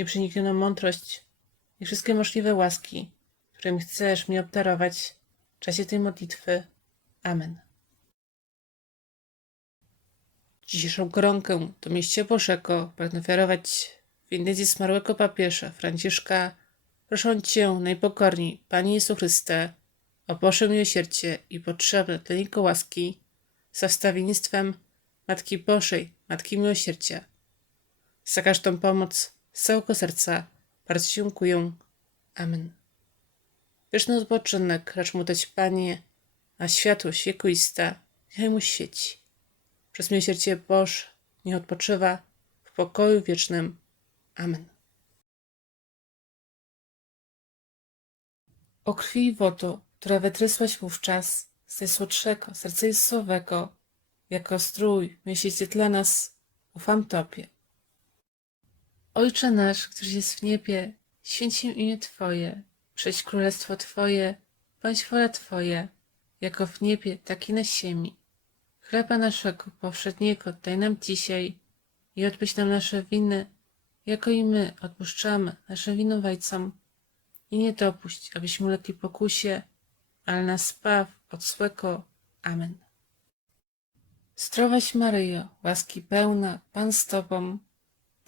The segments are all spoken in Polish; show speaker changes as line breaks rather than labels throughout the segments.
nieprzeniknioną mądrość i wszystkie możliwe łaski, którymi chcesz mnie obdarować w czasie tej modlitwy. Amen. Dzisiejszą koronkę do mieście Bożego pragnę ofiarować w intencji zmarłego papieża Franciszka. Proszę Cię najpokorniej, Panie Jezu Chryste, o Boże miłosierdzie i potrzebne dla Niego łaski za Matki Bożej, Matki Miłosierdzia. Za każdą pomoc z całego serca bardzo dziękuję. Amen. Wieczny odpoczynek racz mu dać Panie, a światłość wiekuista niechaj mu świeci. Przez miłosierdzie Boże niech odpoczywa w pokoju wiecznym. Amen. O krwi i wodu, która wytrysłaś wówczas z najsłodszego serca Jezusowego, jako strój miesięcy dla nas, ufam Tobie. Ojcze nasz, któryś jest w niebie, święć się imię Twoje, przyjdź królestwo Twoje, bądź wola Twoja, jako w niebie, tak i na ziemi. Chleba naszego powszedniego daj nam dzisiaj i odpuść nam nasze winy, jako i my odpuszczamy naszym winowajcom. I nie dopuść, abyśmy ulegli pokusie, ale nas zbaw od złego. Amen. Zdrowaś Maryjo, łaski pełna, Pan z Tobą,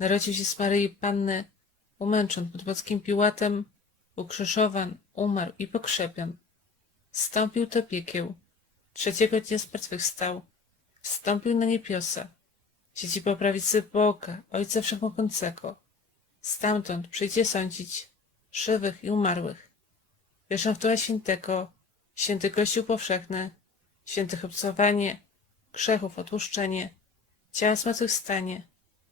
narodził się z Maryi Panny, umęczon pod Płockim Piłatem, ukrzyżowan, umarł i pokrzepion. Wstąpił do piekieł, trzeciego dnia zmartwychwstał, wstąpił na niebiosa, siedzi po prawicy Boga, Ojca Wszechmogącego. Stamtąd przyjdzie sądzić żywych i umarłych. Wierzę w Ducha Świętego, święty Kościół powszechny, świętych obcowanie, grzechów odłuszczenie, ciała zmartwychwstanie,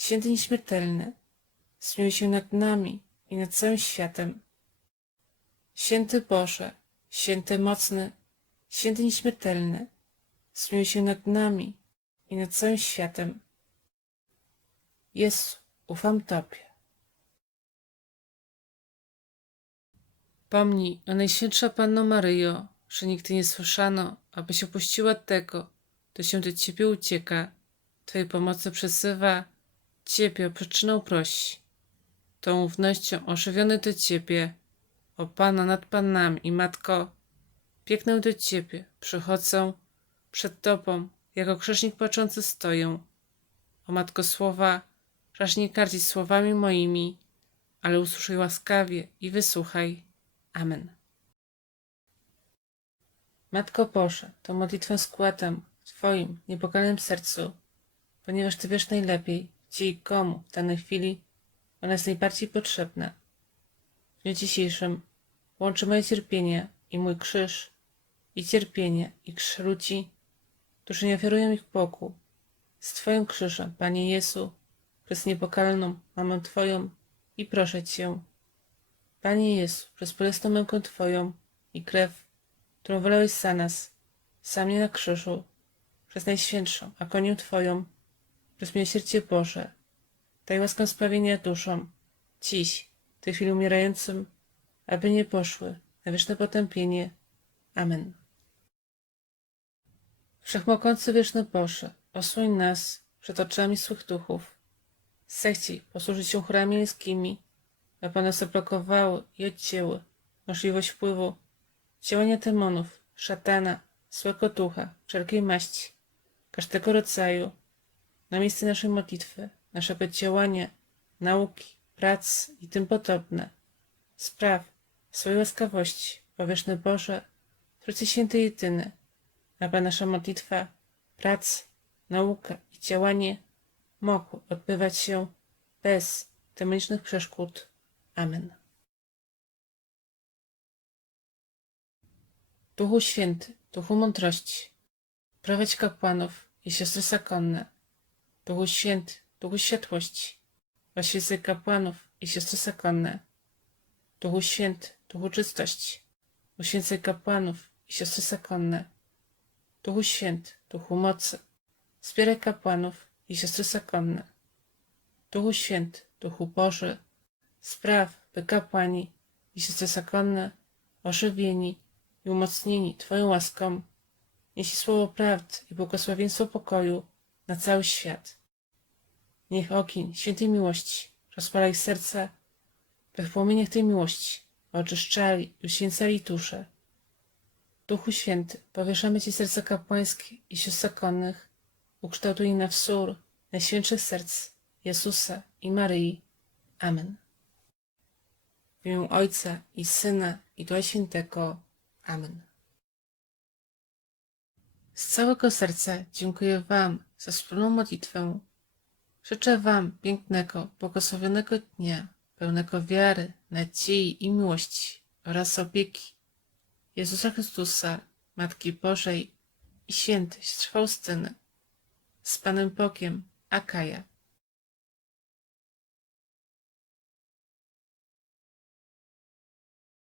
święty nieśmiertelny, zmiłuj się nad nami i nad całym światem. Święty Boże, święty mocny, święty nieśmiertelny, zmiłuj się nad nami i nad całym światem. Jezu, ufam Tobie. Pomnij, o Najświętsza Panno Maryjo, że nigdy nie słyszano, abyś opuściła tego, kto się do Ciebie ucieka, Twojej pomocy przesywa, Ciebie o przyczynę prosi. Tą ufnością ożywiony do Ciebie, o Pana nad Panami i Matko, biegnę do Ciebie, przychodzę przed Tobą, jako krzyżnik płaczący stoję. O Matko Słowa, raż nie kardzić słowami moimi, ale usłyszaj łaskawie i wysłuchaj. Amen. Matko Boże, to modlitwę składam w Twoim niepokalnym sercu, ponieważ Ty wiesz najlepiej, gdzie i komu w danej chwili ona jest najbardziej potrzebna. W dniu dzisiejszym łączy moje cierpienie i mój krzyż, i cierpienie, i krzyż ludzi, którzy nie ofiarują ich Bogu, z Twoim krzyżem, Panie Jezu, przez niepokalną Mamę Twoją i proszę Cię, Panie Jezu, przez bolesną mękę Twoją i krew, którą wylałeś za nas, za mnie na krzyżu, przez Najświętszą agonię Twoją, przez miłosierdzie Boże, daj łaskę sprawienia duszom, dziś, w tej chwili umierającym, aby nie poszły na wieczne potępienie. Amen. Wszechmogący wieczny Boże, osłoń nas przed oczami swych duchów. Zechciej posłużyć się chórami anielskimi, aby one zablokowały i odcięły możliwość wpływu działania demonów, szatana, złego ducha, wszelkiej maści, każdego rodzaju, na miejsce naszej modlitwy, naszego działania, nauki, prac i tym podobne. Spraw swojej łaskawości, powieszny Boże, Trójcy Święty Jedyny, aby nasza modlitwa, prac, nauka i działanie mogły odbywać się bez demonicznych przeszkód. Amen. Duchu Święty, Duchu Mądrości, prowadź kapłanów i siostry zakonne. Duchu Święty, Duchu Światłości, oświecaj kapłanów i siostry zakonne. Duchu Święty, Duchu Czystości, uświęcaj kapłanów i siostry zakonne. Duchu Święty, Duchu Mocy, wspieraj kapłanów i siostry zakonne. Duchu Święty, Duchu Boży, spraw, by kapłani i siostry zakonne, ożywieni i umocnieni Twoją łaską, nieśli słowo prawdy i błogosławieństwo pokoju na cały świat. Niech ogień świętej miłości rozpala ich serca, by w płomieniach tej miłości oczyszczali i uświęcali dusze. Duchu Święty, powieszamy Ci serca kapłańskie i sióstr zakonnych, ukształtuj na wzór najświętszych serc Jezusa i Maryi. Amen. W imię Ojca i Syna i Ducha Świętego. Amen. Z całego serca dziękuję Wam za wspólną modlitwę. Życzę Wam pięknego, błogosławionego dnia, pełnego wiary, nadziei i miłości oraz opieki Jezusa Chrystusa, Matki Bożej i świętej Faustyny. Z Panem Bogiem, Akaja.